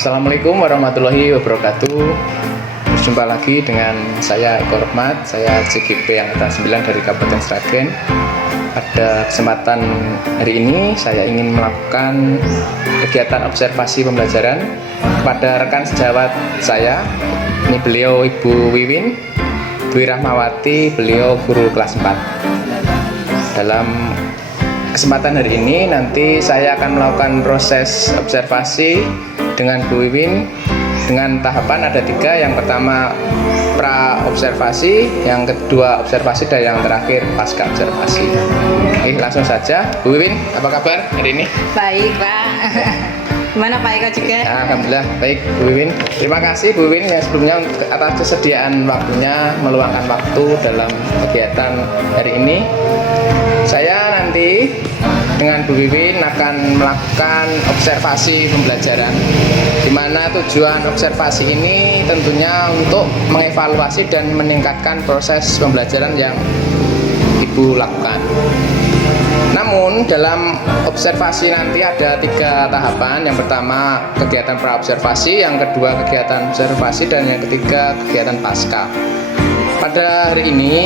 Assalamualaikum warahmatullahi wabarakatuh. Berjumpa lagi dengan saya Eko Rahmat, saya CGP Angkatan 9 dari Kabupaten Sragen. Pada kesempatan hari ini saya ingin melakukan kegiatan observasi pembelajaran pada rekan sejawat saya. Ini beliau Ibu Wiwin, Dwi Rahmawati, beliau guru kelas 4. Dalam kesempatan hari ini nanti saya akan melakukan proses observasi dengan Bu Wiwin dengan tahapan ada 3. Yang pertama pra observasi, yang kedua observasi, dan yang terakhir pasca observasi. Oke, langsung saja. Bu Wiwin, apa kabar hari ini? Baik, Pak. Gimana Pak Eko juga? Alhamdulillah baik, Bu Wiwin. Terima kasih Bu Wiwin yang sebelumnya atas kesediaan waktunya meluangkan waktu dalam kegiatan hari ini. Saya nanti dengan Bu Wiwin akan melakukan observasi pembelajaran, di mana tujuan observasi ini tentunya untuk mengevaluasi dan meningkatkan proses pembelajaran yang Ibu lakukan. Namun dalam observasi nanti ada 3 tahapan. Yang pertama kegiatan pra-observasi, yang kedua kegiatan observasi, dan yang ketiga kegiatan pasca. Pada hari ini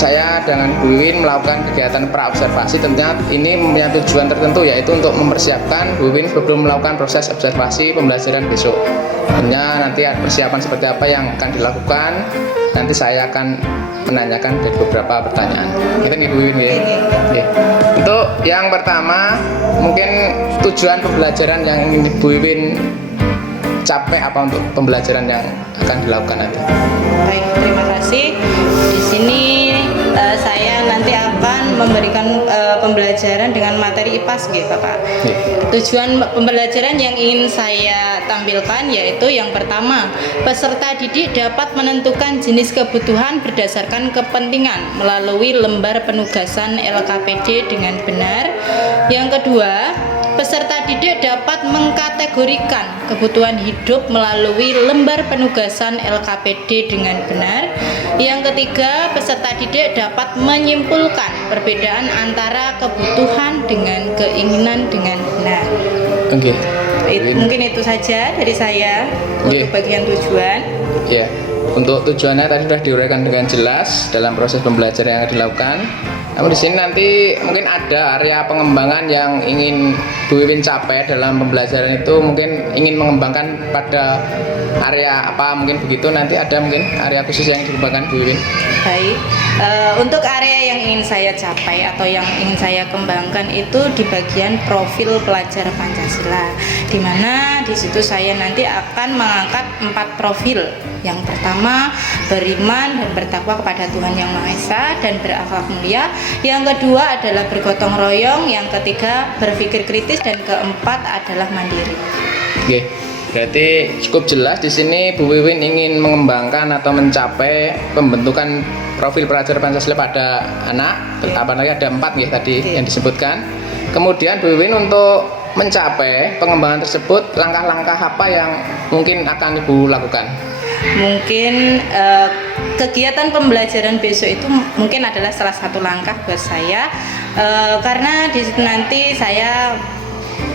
saya dengan Bu Wiwin melakukan kegiatan pra-observasi. Tentunya ini mempunyai tujuan tertentu, yaitu untuk mempersiapkan Bu Wiwin sebelum melakukan proses observasi pembelajaran besok. Tentunya nanti ada persiapan seperti apa yang akan dilakukan. Nanti saya akan menanyakan dari beberapa pertanyaan. Kita nih Bu Wiwin ya. Oke. Untuk yang pertama, mungkin tujuan pembelajaran yang ingin Bu Wiwin capai apa untuk pembelajaran yang akan dilakukan nanti? Baik, terima kasih. Di sini saya nanti akan memberikan pembelajaran dengan materi IPAS, gitu, Bapak. Tujuan pembelajaran yang ingin saya tampilkan yaitu yang pertama, peserta didik dapat menentukan jenis kebutuhan berdasarkan kepentingan melalui lembar penugasan LKPD dengan benar. Yang kedua, peserta didik dapat mengkategorikan kebutuhan hidup melalui lembar penugasan LKPD dengan benar. Yang ketiga, peserta didik dapat menyimpulkan perbedaan antara kebutuhan dengan keinginan dengan benar. Oke. Mungkin itu saja dari saya untuk bagian tujuan. Ya, untuk tujuannya tadi sudah diuraikan dengan jelas dalam proses pembelajaran yang akan dilakukan. Namun di sini nanti mungkin ada area pengembangan yang ingin Bu Wiwin capai dalam pembelajaran itu, mungkin ingin mengembangkan pada area apa, mungkin begitu. Nanti ada mungkin area khusus yang dikembangkan Bu Wiwin. Baik, untuk area yang ingin saya capai atau yang ingin saya kembangkan itu di bagian profil pelajar Pancasila, di mana di situ saya nanti akan mengangkat 4 profil. Yang pertama, beriman dan bertakwa kepada Tuhan Yang Maha Esa dan berakhlak mulia. Yang kedua adalah bergotong royong. Yang ketiga, berpikir kritis, dan keempat adalah mandiri. Oke. Berarti cukup jelas di sini Bu Wiwin ingin mengembangkan atau mencapai pembentukan profil pelajar Pancasila pada anak. Apalagi ada 4 ya tadi yang disebutkan. Kemudian Bu Wiwin untuk mencapai pengembangan tersebut, langkah-langkah apa yang mungkin akan Ibu lakukan? Mungkin kegiatan pembelajaran besok itu mungkin adalah salah satu langkah buat saya, karena di situ nanti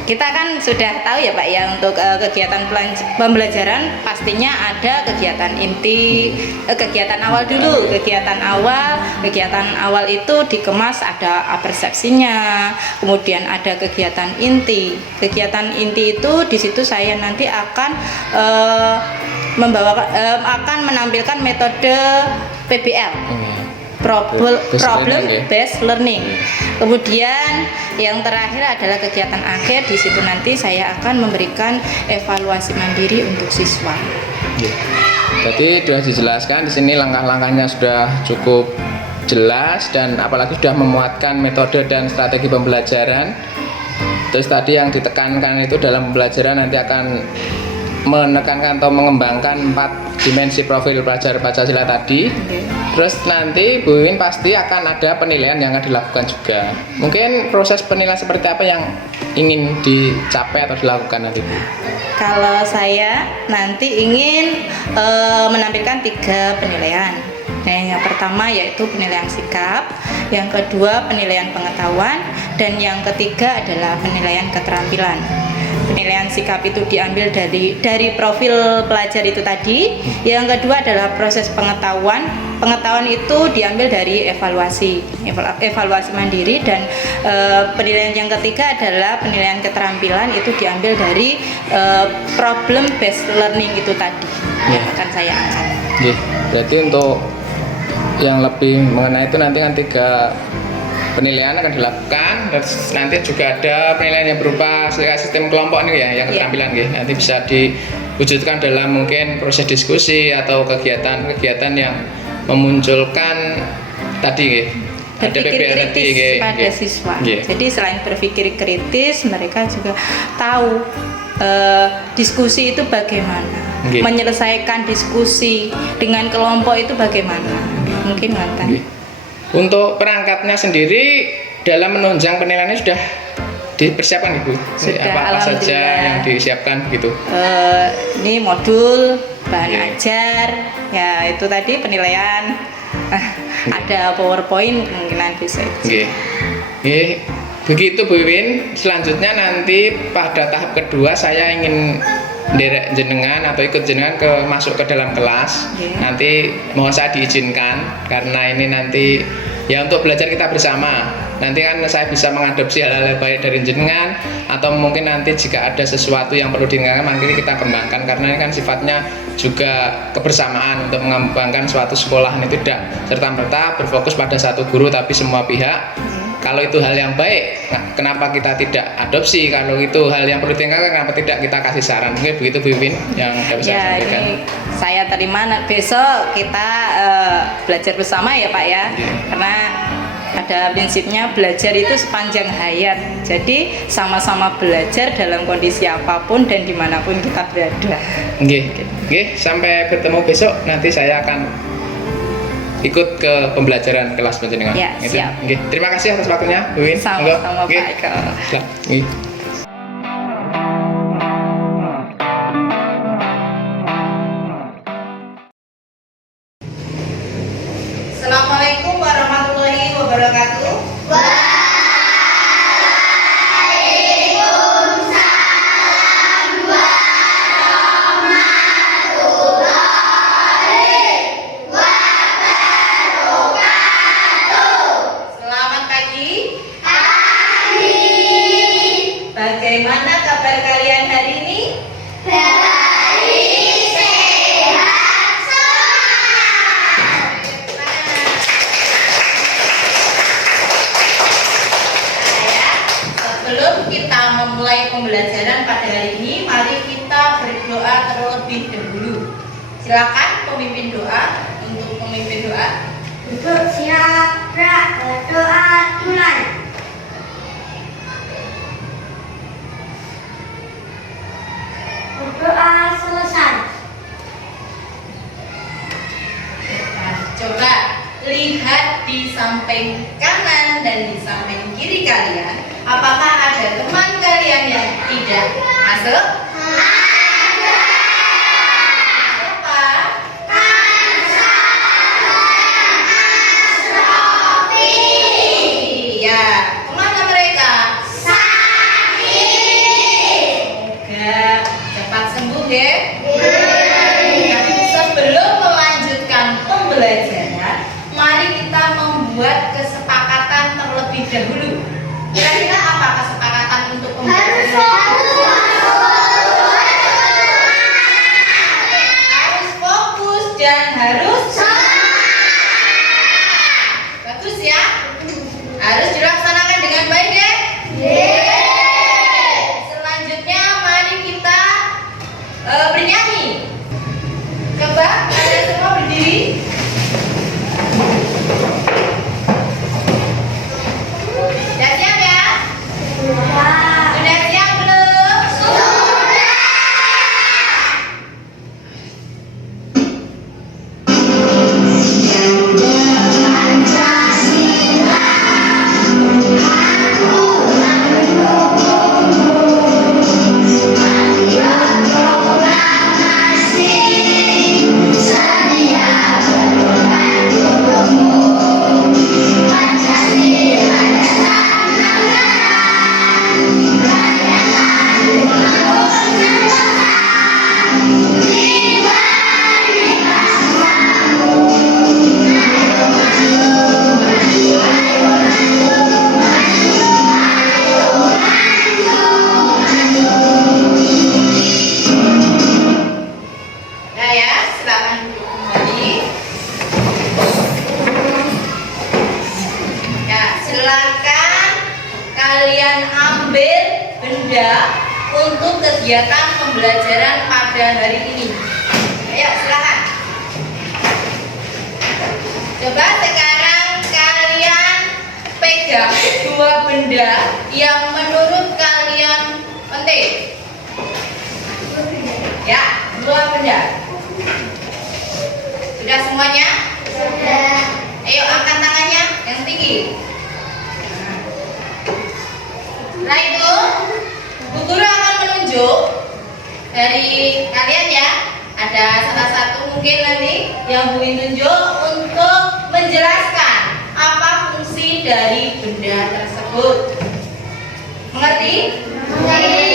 kita kan sudah tahu ya Pak ya, untuk kegiatan pembelajaran pastinya ada kegiatan inti, kegiatan awal dulu. Kegiatan awal itu dikemas, ada persepsinya, kemudian ada kegiatan inti. Kegiatan inti itu di situ saya nanti akan akan menampilkan metode PBL. Problem based learning. Kemudian yang terakhir adalah kegiatan akhir. Di situ nanti saya akan memberikan evaluasi mandiri untuk siswa. Jadi sudah dijelaskan di sini, langkah-langkahnya sudah cukup jelas, dan apalagi sudah memuatkan metode dan strategi pembelajaran. Terus tadi yang ditekankan itu dalam pembelajaran nanti akan menekankan atau mengembangkan 4 dimensi profil pelajar Pancasila tadi. Terus nanti Bu Wiwin pasti akan ada penilaian yang akan dilakukan juga. Mungkin proses penilaian seperti apa yang ingin dicapai atau dilakukan nanti Bu? Kalau saya nanti ingin menampilkan 3 penilaian. Nah, yang pertama yaitu penilaian sikap, yang kedua penilaian pengetahuan, dan yang ketiga adalah penilaian keterampilan. penilaian sikap itu diambil dari profil pelajar itu tadi. Yang kedua adalah proses pengetahuan. Pengetahuan itu diambil dari evaluasi mandiri, dan penilaian yang ketiga adalah penilaian keterampilan, itu diambil dari problem based learning itu tadi. Yang akan saya angkat. Berarti untuk yang lebih mengenai itu nanti ke penilaian akan dilakukan, dan nanti juga ada penilaian yang berupa sistem kelompok nih ya, yang keterampilan nanti bisa diwujudkan dalam mungkin proses diskusi atau kegiatan-kegiatan yang memunculkan tadi berpikir kritis pada siswa. Jadi selain berpikir kritis, mereka juga tahu diskusi itu bagaimana, menyelesaikan diskusi dengan kelompok itu bagaimana. Mungkin mantan. Untuk perangkatnya sendiri dalam menunjang penilaiannya sudah dipersiapkan Ibu? Sudah, apa saja yang disiapkan gitu? Ini modul, bahan ajar, ya itu tadi penilaian. Ada PowerPoint kemungkinan bisa itu. Begitu Bu Wiwin. Selanjutnya nanti pada tahap kedua saya ingin derek jenengan atau ikut jenengan masuk ke dalam kelas. Nanti mohon saya diizinkan karena ini nanti ya untuk belajar kita bersama. Nanti kan saya bisa mengadopsi hal-hal baik dari jenengan, atau mungkin nanti jika ada sesuatu yang perlu diingatkan nanti kita kembangkan, karena ini kan sifatnya juga kebersamaan untuk mengembangkan suatu sekolah. Ini tidak serta-merta berfokus pada satu guru tapi semua pihak. Kalau itu hal yang baik, kenapa kita tidak adopsi? Kalau itu hal yang perlu ditingkatkan, kenapa tidak kita kasih saran? Mungkin begitu Bu Wiwin yang dapat saya sampaikan. Ini saya terima, besok kita belajar bersama ya Pak ya. Karena ada prinsipnya belajar itu sepanjang hayat. Jadi sama-sama belajar dalam kondisi apapun dan dimanapun kita berada. Sampai bertemu besok. Nanti saya akan ikut ke pembelajaran kelas penjenengan. Ya, siap. Terima kasih atas waktunya, Bu Wiwin. Sama-sama Pak Eko. Assalamualaikum warahmatullahi wabarakatuh. Bagaimana kabar kalian hari ini? Baik, sehat, semangat. Sebelum kita memulai pembelajaran pada hari ini, mari kita berdoa terlebih dahulu. Silakan pemimpin doa untuk pemimpin doa. Untuk siapa berdoa mulai. Berdoa selesai. Nah, coba lihat di samping kanan dan di samping kiri kalian, apakah ada teman kalian yang tidak masuk? Ada. Siapa? Ya, kemana mereka? Semoga cepat sembuh ya. Nah, sebelum melanjutkan pembelajaran, mari kita membuat kesepakatan terlebih dahulu. Kira-kira apa kesepakatan untuk pembelajaran? Harus fokus dan harus bagus ya. Harus dilaksanakan dengan baik ya. Selanjutnya mari kita bernyanyi. Coba kalian semua berdiri. Sudah siap ya? Sudah siap belum? kalian ambil benda untuk kegiatan pembelajaran pada hari ini. Ayo silakan. Coba sekarang kalian pegang dua benda yang menurut kalian penting. Ya, dua benda. Sudah semuanya? Sudah. Ayo angkat tangannya yang tinggi. Setelah itu, Bu Guru akan menunjuk dari kalian ya. Ada salah satu mungkin nanti yang Bu tunjuk untuk menjelaskan apa fungsi dari benda tersebut. Mengerti? Mengerti.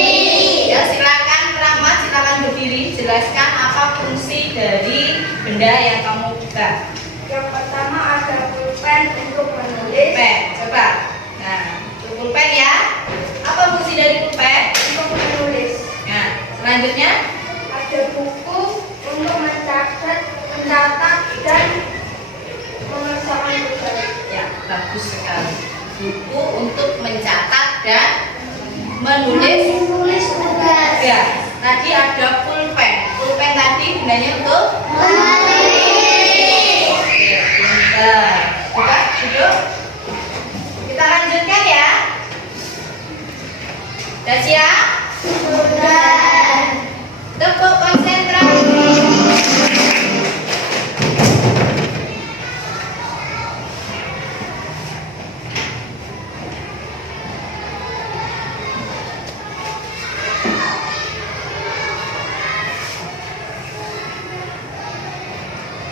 Ya, silakan Rahmat, silakan berdiri. Jelaskan apa fungsi dari benda yang kamu buka. Yang pertama ada pulpen untuk menulis. Pulpen, coba. Nah, untuk pulpen ya. Apa fungsi dari pulpen? Untuk menulis. Nah, selanjutnya Ada buku untuk mencatat dan mengerjakan tugas. ya, bagus sekali. Buku untuk mencatat dan menulis. Menulis tugas. Ya, tadi ada pulpen. Pulpen tadi gunanya untuk Menulis. Oke, pintar. Coba duduk. Kita lanjutkan ya. Sudah siap? Sudah. Tepuk konsentrasi.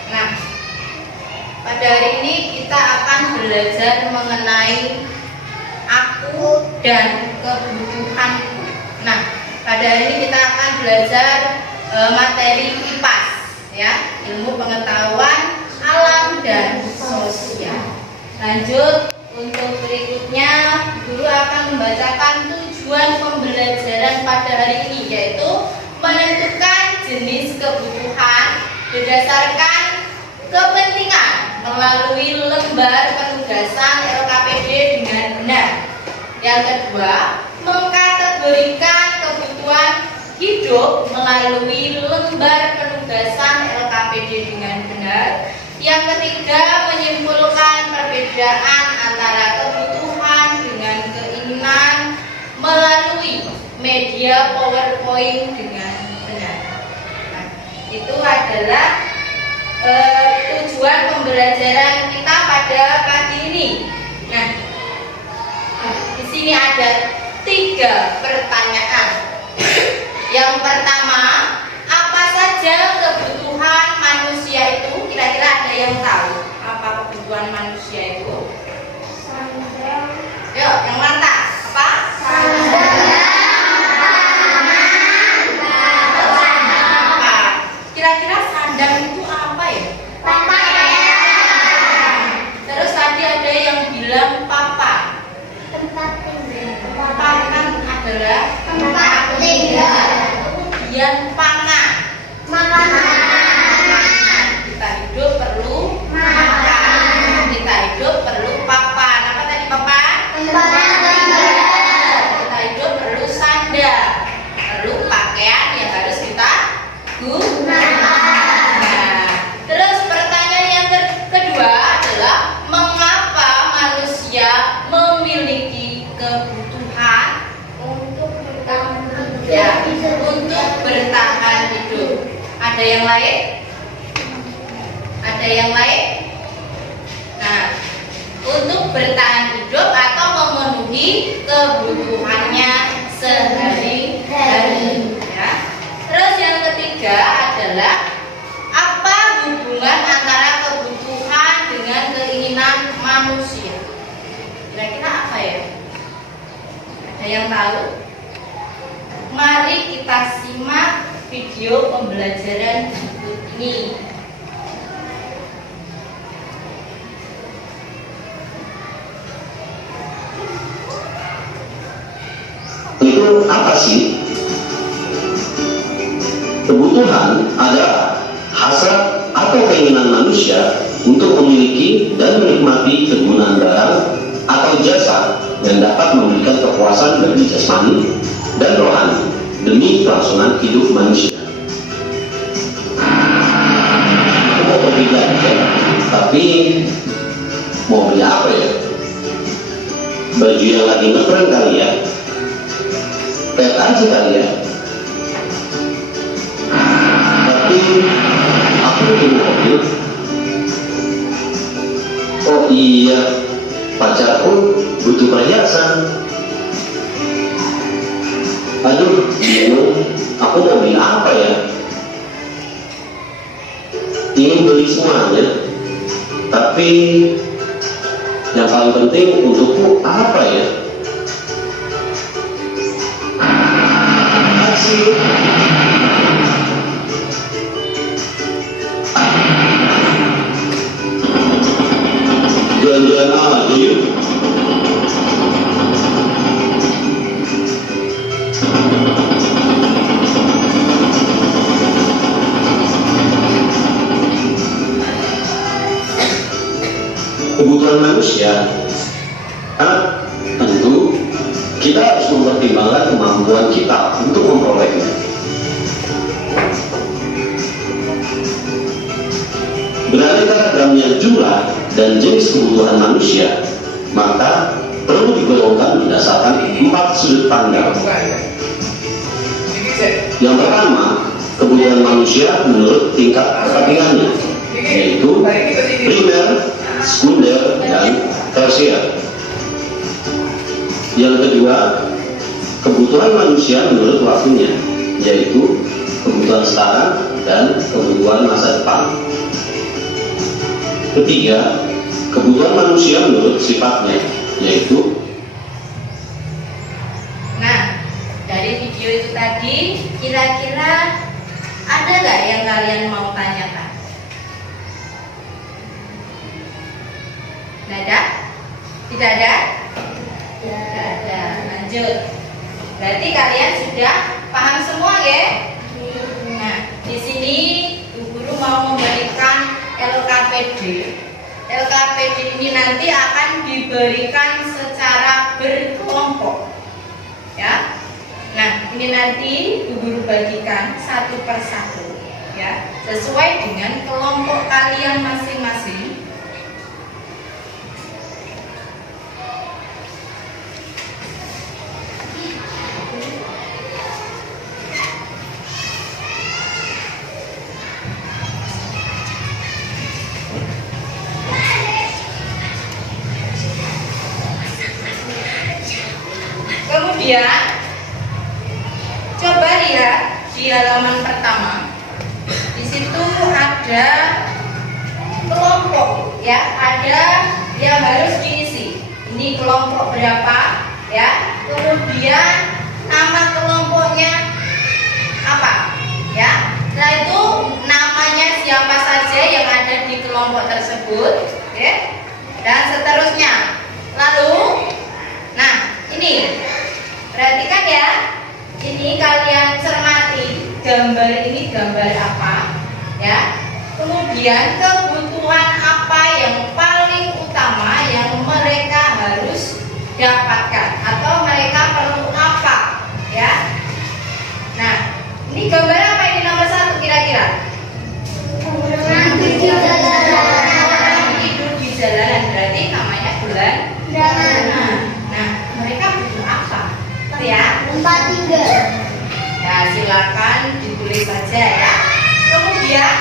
Nah, pada hari ini kita akan belajar mengenai aku dan kebutuhanku. Nah, pada hari ini kita akan belajar materi IPAS, ya, ilmu pengetahuan alam dan sosial. Lanjut, untuk berikutnya Guru akan membacakan tujuan pembelajaran pada hari ini, yaitu menentukan jenis kebutuhan berdasarkan kepentingan melalui lembar penugasan LKPD dengan benar. Yang kedua, mengkategorikan kebutuhan hidup melalui lembar penugasan LKPD dengan benar. Yang ketiga, menyimpulkan perbedaan antara kebutuhan dengan keinginan melalui media PowerPoint dengan benar. Nah, itu adalah tujuan pembelajaran kita pada pagi ini. Nah, di sini ada 3 pertanyaan. Yang pertama, apa saja kebutuhan manusia itu? Kira-kira ada yang tahu apa kebutuhan manusia itu? Sandal. Yuk, yang lantas. Apa? Apa? Kira-kira sandal itu apa ya? Terus tadi ada yang bilang papa. Tempat tinggal. Papan adalah Tempat tinggal. kemudian pangan. Makanan. Kita hidup perlu Makan. Kita hidup perlu papan. Apa tadi papan? Tempat tinggal. Kita hidup perlu sandal. Perlu pakaian yang harus kita gunakan. Nah, terus pertanyaan yang kedua adalah mengapa manusia memiliki kebutuhan Untuk bertahan hidup. ya untuk bertahan hidup. Ada yang lain? Ada yang lain? Nah, untuk bertahan hidup atau memenuhi kebutuhannya sehari-hari. Ya. Terus yang ketiga adalah apa hubungan antara kebutuhan dengan keinginan manusia? Kira-kira apa ya? Ada yang tahu? Mari kita simak video pembelajaran berikut ini. Itu apa sih? Kebutuhan adalah hasrat atau keinginan manusia untuk memiliki dan menikmati kegunaan barang atau jasa yang dapat memberikan kepuasan bagi jasmani dan rohani demi kelangsungan hidup manusia. Aku mau pergi belanja, tapi mau beli apa ya? Baju yang lagi ngetren kali ya? Lihat aja kali ya? Tapi aku butuh mobil. Oh iya, pacarku butuh perhiasan. Aduh, bingung, aku mau beli apa ya? Ingin beli semuanya, tapi yang paling penting untukku apa ya? Kasih. Jalan-jalan aja yuk. Kebutuhan manusia, tentu kita harus mempertimbangkan kemampuan kita untuk memperolehnya. Beraneka ragamnya jumlah dan jenis kebutuhan manusia, maka perlu digolongkan berdasarkan 4 sudut pandang. Yang pertama, kebutuhan manusia menurut tingkat kepentingannya, yaitu primer, sekunder, dan tersier. Yang kedua, kebutuhan manusia menurut waktunya, yaitu kebutuhan sekarang dan kebutuhan masa depan. Ketiga, kebutuhan manusia menurut sifatnya, yaitu. Nah, dari video itu tadi, kira-kira ada nggak yang kalian mau tanyakan? Nggak ada? Tidak ada? Tidak ada. Lanjut. Berarti kalian sudah paham semua ya? Nah, di sini Bu Guru mau memberikan LKPD. LKPD ini nanti akan diberikan secara berkelompok. Ya. Nah, ini nanti Bu Guru bagikan satu persatu ya, sesuai dengan kelompok kalian masing-masing. Kemudian coba lihat di halaman pertama. Di situ ada kelompok ya, ada yang harus diisi. Ini kelompok berapa ya? Kemudian nama kelompoknya apa? Ya. Setelah itu namanya siapa saja yang ada di kelompok tersebut, ya. Dan seterusnya. Lalu nah, ini perhatikan ya, ini kalian cermati gambar ini gambar apa ya, kemudian kebutuhan apa yang paling utama yang mereka harus dapatkan atau mereka perlu apa ya. Nah, ini gambar apa ini nomor 1 kira-kira? Tidur Tidur di jalanan, berarti namanya bulan. Nah, mereka butuh apa? Ya, tempat tinggal. ya silakan ditulis saja ya. Kemudian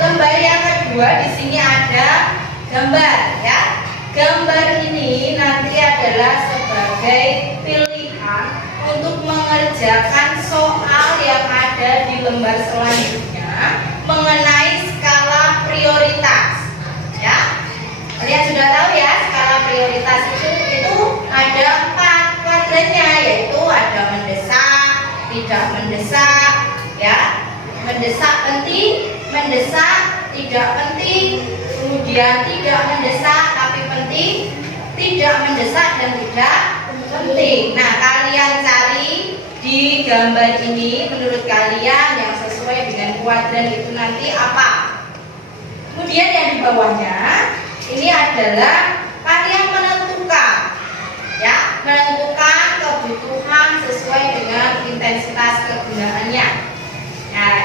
lembar yang kedua di sini ada gambar ya. Gambar ini nanti adalah sebagai pilihan untuk mengerjakan soal yang ada di lembar selanjutnya mengenai skala prioritas ya. Kalian sudah tahu ya, skala prioritas itu ada 4 kuadrannya, yaitu ada mendesak, tidak mendesak ya, mendesak penting, mendesak tidak penting, kemudian tidak mendesak tapi penting, tidak mendesak dan tidak penting. Nah, kalian cari di gambar ini menurut kalian yang sesuai dengan kuadran itu nanti apa. Kemudian yang di bawahnya ini adalah kalian menentukan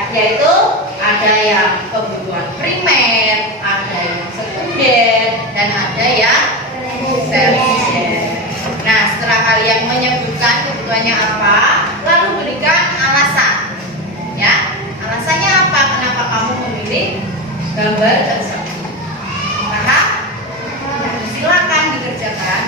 yaitu ada yang kebutuhan primer, ada yang sekunder, dan ada yang tersier. Nah, setelah kalian menyebutkan kebutuhannya apa, lalu berikan alasan. Ya, alasannya apa? Kenapa kamu memilih gambar tersebut? Paham? Nah, silakan dikerjakan.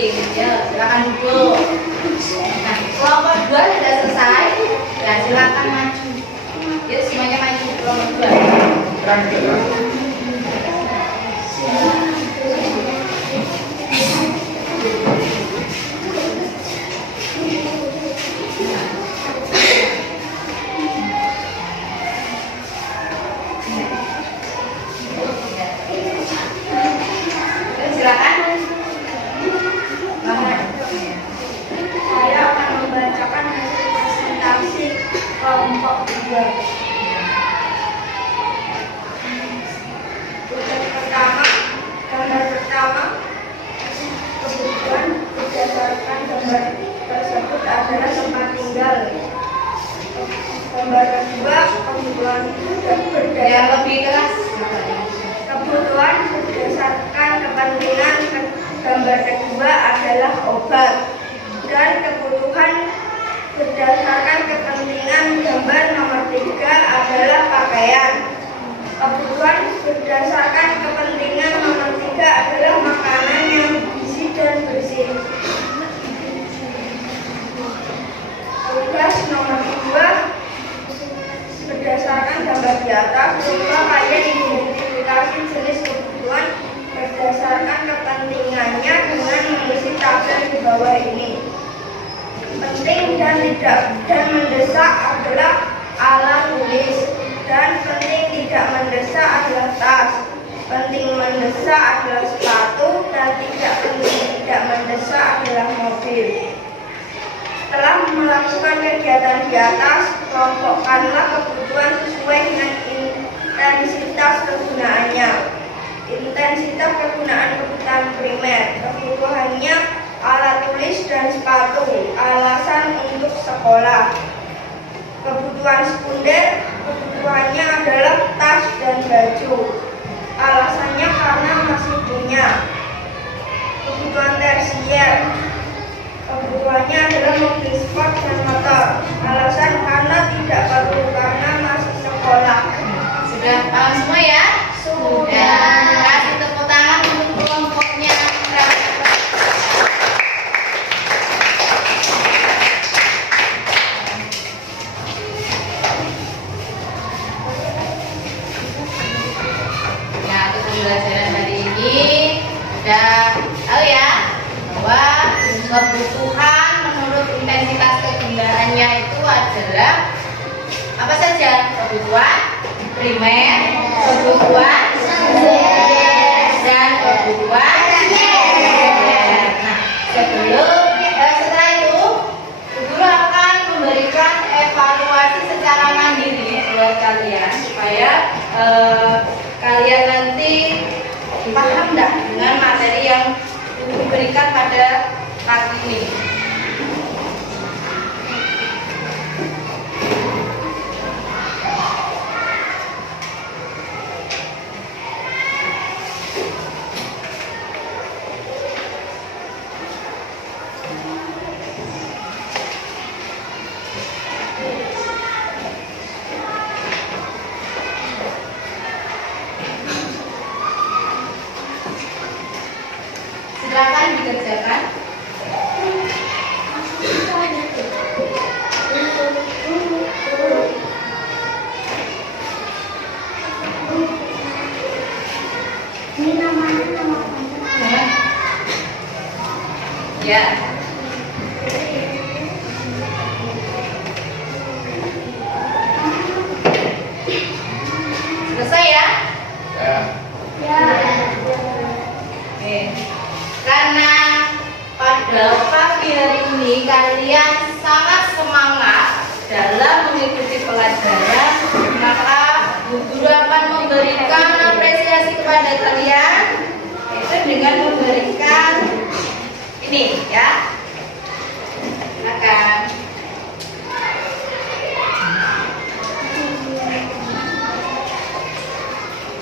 Ya, silakan duduk. Nah, kelompok 2 sudah selesai. Ya, silakan maju. Yuk, semuanya maju kelompok 2. Silakan. Saya akan membacakan hasil presentasi kelompok 2. Gambar pertama, kebutuhan berdasarkan gambar tersebut adalah tempat tinggal. Gambar kedua, kebutuhan Yang lebih keras. kebutuhan berdasarkan kepentingan. Gambar kedua adalah obat, dan kebutuhan berdasarkan kepentingan gambar nomor 3 adalah pakaian. Kebutuhan berdasarkan kepentingan nomor 3 adalah makanan yang gizi dan bersih. Tugas nomor 2 berdasarkan gambar di atas, coba kalian identifikasi jenis kebutuhan berdasarkan kepentingannya dengan mengisi tabel di bawah ini. Penting dan mendesak adalah alat tulis, dan penting tidak mendesak adalah tas. Penting mendesak adalah sepatu, dan tidak penting tidak mendesak adalah mobil. Setelah melakukan kegiatan di atas, kelompokkanlah kebutuhan sesuai dengan intensitas kegunaannya. Intensitas kegunaan kebutuhan primer, kebutuhannya alat tulis dan sepatu, alasan untuk sekolah. Kebutuhan sekunder, kebutuhannya adalah tas dan baju, alasannya karena masih punya. Kebutuhan tersier, kebutuhannya adalah mobil sport dan motor, alasan karena tidak perlu karena masih sekolah. Sudah paham semua ya? Sudah. Kasih tepuk tangan untuk kelompoknya. Ya, untuk pembelajaran hari ini sudah tahu ya bahwa kebutuhan menurut intensitas kegunaannya itu adalah apa saja? Kebutuhan primer, kebutuhan dan kebutuhan sekunder. Nah, setelah itu guru akan memberikan evaluasi secara mandiri buat kalian supaya kalian nanti paham enggak dengan materi yang diberikan pada pagi ini. dengan memberikan ini ya. Silakan.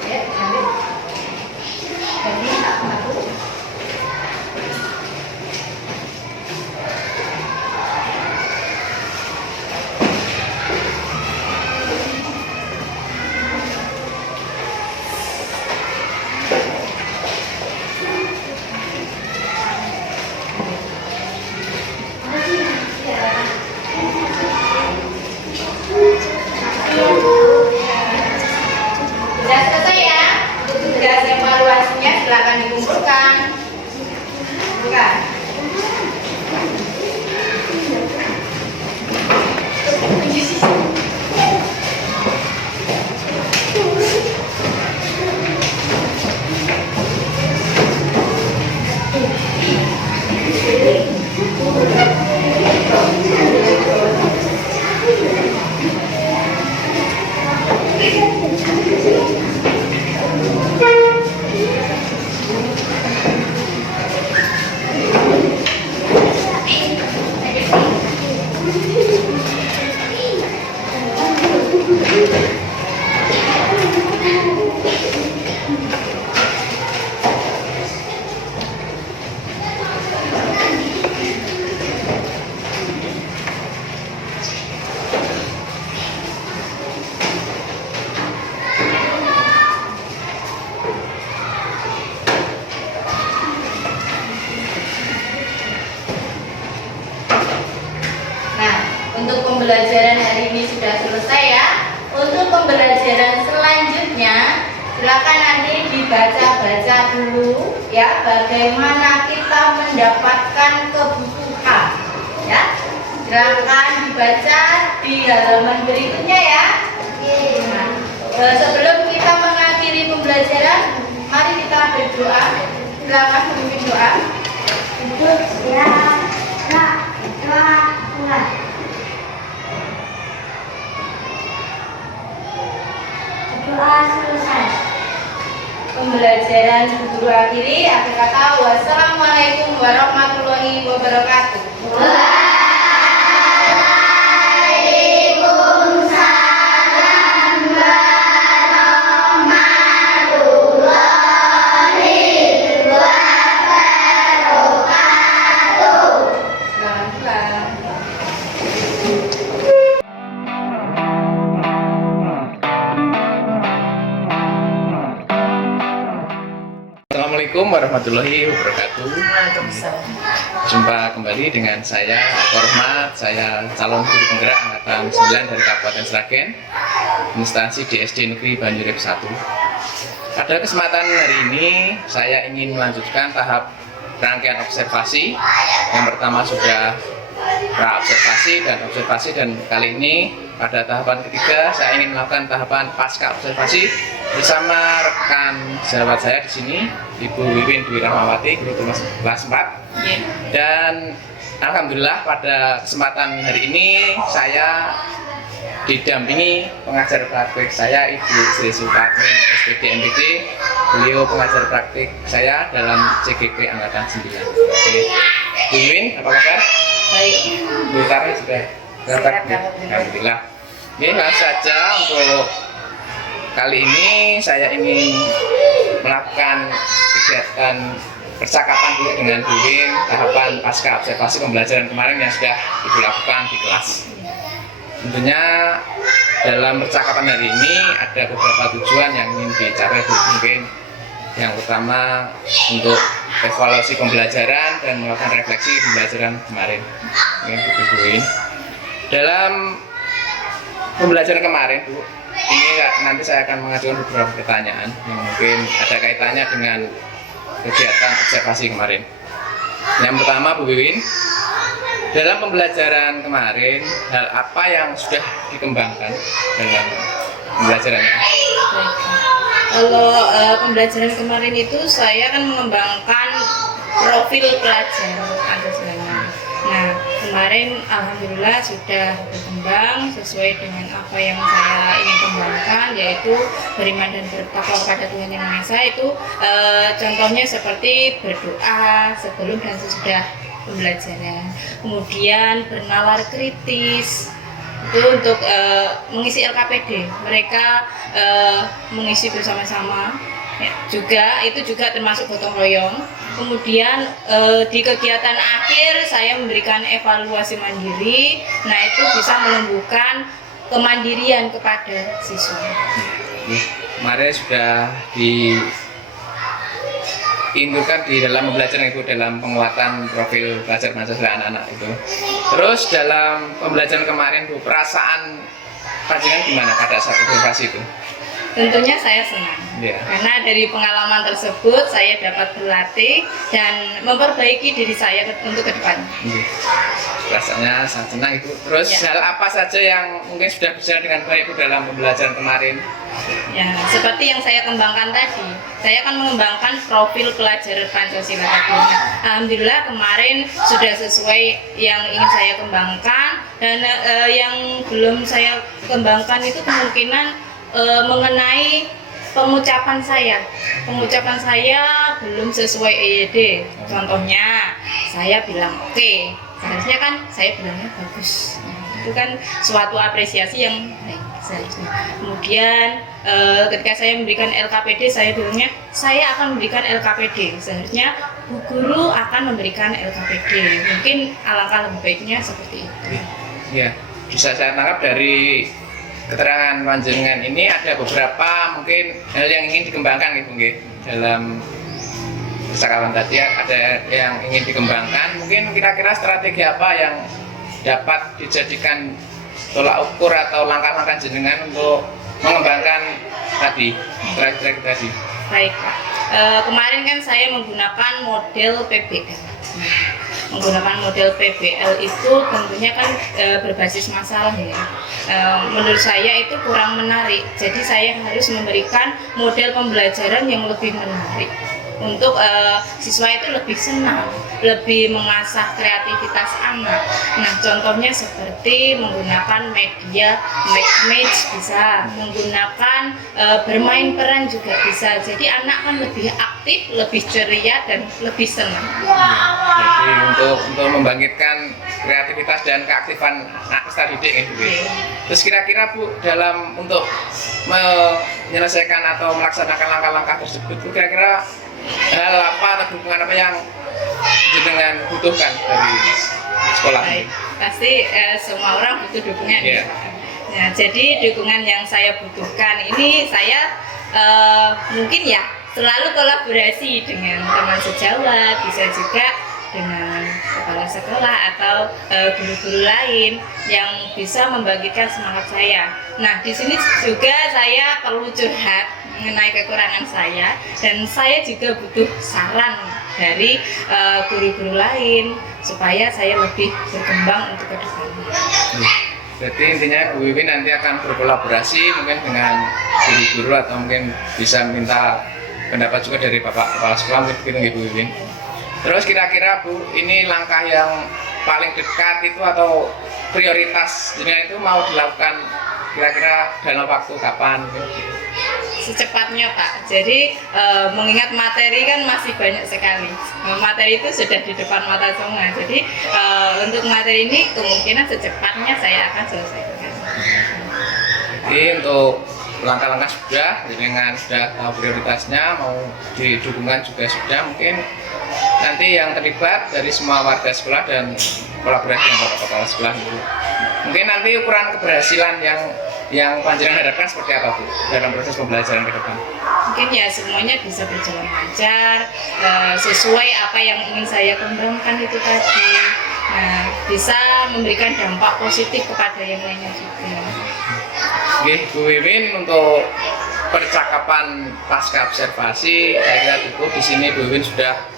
Ya, ambil. Ini aku. Sudah selesai ya? Tugas evaluasinya silakan dikumpulkan. Bukan. Nah, untuk pembelajaran hari ini sudah selesai ya. Untuk pembelajaran selanjutnya, silakan nanti dibaca-baca dulu ya, bagaimana kita mendapatkan kebutuhan ya. Silakan dibaca di halaman berikutnya ya. Nah, sebelum kita mengakhiri pembelajaran, mari kita berdoa. Silakan memimpin doa. Duduk ya. Nah, doa mulai. Doa selesai. Pembelajaran guru akhiri, akhir kata wassalamualaikum warahmatullahi wabarakatuh. Selamat pulang. Assalamualaikum warahmatullahi wabarakatuh. Jumpa kembali dengan saya Kormat, saya calon guru penggerak angkatan 9 dari Kabupaten Sragen, instansi DSD Negeri Banyurip 1. Pada kesempatan hari ini saya ingin melanjutkan tahap rangkaian observasi. Yang pertama sudah observasi dan kali ini pada tahapan ketiga saya ingin melakukan tahapan pasca observasi bersama rekan sahabat saya di sini, Ibu Wiwin Dwi Rahmawati, guru kelas 4. Dan alhamdulillah pada kesempatan hari ini saya didampingi pengajar praktik saya, Ibu Sri Suparni SPD NPD. Beliau pengajar praktik saya dalam CGP angkatan 9. Oke. Bu Wiwin, apa kabar? Baik. Bu Tari sudah dapat? Alhamdulillah. Oke, langsung saja untuk kali ini saya ingin melakukan kegiatan percakapan dulu dengan Bu Wiwin tahapan pasca observasi pembelajaran kemarin yang sudah Ibu lakukan di kelas. Tentunya dalam percakapan hari ini ada beberapa tujuan yang ingin dicapai Bu Wiwin. Yang pertama untuk evaluasi pembelajaran dan melakukan refleksi pembelajaran kemarin. Oke, Bu Wiwin. Dalam pembelajaran kemarin, Bu, ini nanti saya akan mengajukan beberapa pertanyaan yang mungkin ada kaitannya dengan kegiatan observasi kemarin. Yang pertama, Bu Wiwin, dalam pembelajaran kemarin, hal apa yang sudah dikembangkan dalam pembelajaran itu? Baik. Kalau pembelajaran kemarin itu saya akan mengembangkan profil pelajar ada sebenarnya. Nah, kemarin alhamdulillah sudah berkembang sesuai dengan apa yang saya ingin kembangkan, yaitu beriman dan bertakwa kepada Tuhan Yang Maha Esa. Itu contohnya seperti berdoa sebelum dan sesudah pembelajaran, kemudian bernalar kritis itu untuk mengisi LKPD, mereka mengisi bersama-sama ya, juga itu juga termasuk gotong royong. Kemudian di kegiatan akhir saya memberikan evaluasi mandiri, nah itu bisa menumbuhkan kemandirian kepada siswa. Kemarin sudah diindukan di dalam pembelajaran itu, dalam penguatan profil belajar Pancasila anak-anak itu. Terus dalam pembelajaran kemarin Bu, perasaan panjenengan gimana pada saat observasi itu? Tentunya saya senang, karena dari pengalaman tersebut saya dapat berlatih dan memperbaiki diri saya untuk ke depan. Rasanya sangat senang itu. Terus hal apa saja yang mungkin sudah berjalan dengan baik Bu dalam pembelajaran kemarin? Ya, seperti yang saya kembangkan tadi, saya akan mengembangkan profil pelajar Pancasila tadi. Alhamdulillah kemarin sudah sesuai yang ingin saya kembangkan, dan yang belum saya kembangkan itu kemungkinan mengenai pengucapan saya belum sesuai EYD. Contohnya saya bilang oke, seharusnya kan saya bilangnya bagus. Itu kan suatu apresiasi yang baik seharusnya. Kemudian ketika saya memberikan LKPD, saya bilangnya saya akan memberikan LKPD, seharusnya Bu Guru akan memberikan LKPD. Mungkin alangkah lebih baiknya seperti itu. Ya, bisa saya tangkap dari keterangan panjenengan ini ada beberapa mungkin hal yang ingin dikembangkan gitu nggih. Dalam percakapan tadi ada yang ingin dikembangkan, mungkin kira-kira strategi apa yang dapat dijadikan tolak ukur atau langkah-langkah jenengan untuk mengembangkan tadi strategi tadi. Baik Pak, kemarin kan saya menggunakan model PBL. Menggunakan model PBL itu tentunya kan berbasis masalah ya. Menurut saya itu kurang menarik, jadi saya harus memberikan model pembelajaran yang lebih menarik untuk siswa itu lebih senang, lebih mengasah kreativitas anak. Nah, contohnya seperti menggunakan media match bisa, menggunakan bermain peran juga bisa. Jadi anak kan lebih aktif, lebih ceria dan lebih senang. Jadi untuk membangkitkan kreativitas dan keaktifan anak peserta didik gitu. Terus kira-kira Bu, dalam untuk menyelesaikan atau melaksanakan langkah-langkah tersebut, kira-kira hal apa atau dukungan apa yang jenengan butuhkan dari sekolah? Baik, pasti semua orang butuh dukungan. Yeah. Nah, jadi dukungan yang saya butuhkan ini saya mungkin ya selalu kolaborasi dengan teman sejawat, bisa juga dengan kepala sekolah atau guru-guru lain yang bisa membangkitkan semangat saya. Nah, di sini juga saya perlu curhat mengenai kekurangan saya, dan saya juga butuh saran dari guru-guru lain supaya saya lebih berkembang untuk ke depannya. Berarti intinya Bu Wiwin nanti akan berkolaborasi mungkin dengan guru-guru atau mungkin bisa minta pendapat juga dari Bapak Kepala Sekolah mungkin begitu nggih Bu Wiwin. Terus kira-kira Bu, ini langkah yang paling dekat itu atau prioritas jenengan itu mau dilakukan kira-kira dalam waktu kapan? Secepatnya Pak, jadi mengingat materi kan masih banyak sekali, materi itu sudah di depan mata semua, jadi untuk materi ini kemungkinan secepatnya saya akan selesaikan. Jadi untuk langkah-langkah sudah, dengan sudah tahu prioritasnya, mau didukungan juga sudah, mungkin nanti yang terlibat dari semua warga sekolah dan kolaborasi dengan Bapak Kepala Sekolah itu. Mungkin nanti ukuran keberhasilan yang panjenengan harapkan seperti apa Bu dalam proses pembelajaran ke depan? Mungkin ya semuanya bisa berjalan lancar, sesuai apa yang ingin saya kembangkan itu tadi. Nah, bisa memberikan dampak positif kepada yang lainnya juga. Oke, Bu Wiwin, untuk percakapan pasca observasi saya kira cukup. Di sini Bu Wiwin sudah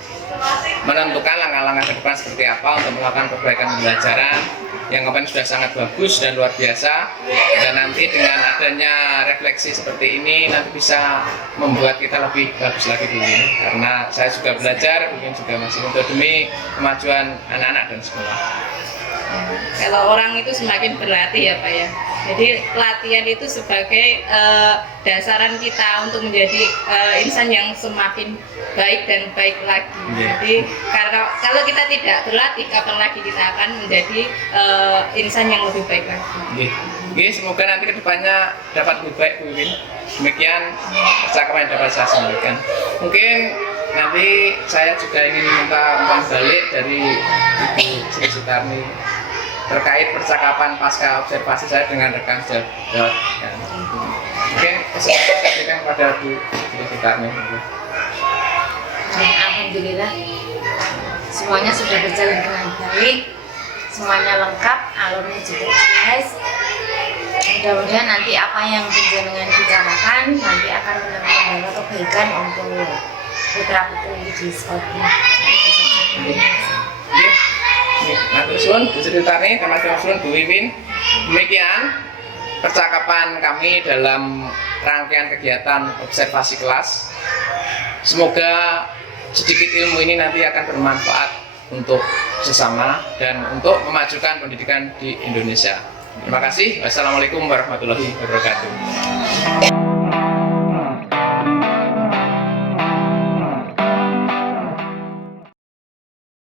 menentukan langkah-langkah ke depan seperti apa untuk melakukan perbaikan pembelajaran yang kemarin sudah sangat bagus dan luar biasa, dan nanti dengan adanya refleksi seperti ini nanti bisa membuat kita lebih bagus lagi Bu Wiwin, karena saya juga belajar, mungkin juga masih untuk demi kemajuan anak-anak dan sekolah. Kalau orang itu semakin berlatih ya Pak ya. Jadi latihan itu sebagai dasaran kita untuk menjadi insan yang semakin baik dan baik lagi. Jadi kalau kita tidak berlatih, kapan lagi kita akan menjadi insan yang lebih baik lagi. Oke, semoga nanti kedepannya dapat lebih baik Bu Wiwin. Demikian percakapan yang dapat saya sampaikan. Mungkin nanti saya juga ingin minta umpan balik dari Ibu Sri Sutarni terkait percakapan pasca observasi saya dengan rekan sejawat. Oke, kesempatan saya berikan kepada Bu Sri Sutarni. Alhamdulillah semuanya sudah berjalan dengan baik, semuanya lengkap, alurnya juga jelas. Mudah-mudahan nanti apa yang jenengan bicarakan nanti akan membawa kebaikan untuk putra-putri di sekolah. Matur suwun Bu Sri Sutarni, matur suwun Bu Wiwin. Demikian percakapan kami dalam rangkaian kegiatan observasi kelas. Semoga sedikit ilmu ini nanti akan bermanfaat untuk sesama dan untuk memajukan pendidikan di Indonesia. Terima kasih. Wassalamualaikum warahmatullahi wabarakatuh.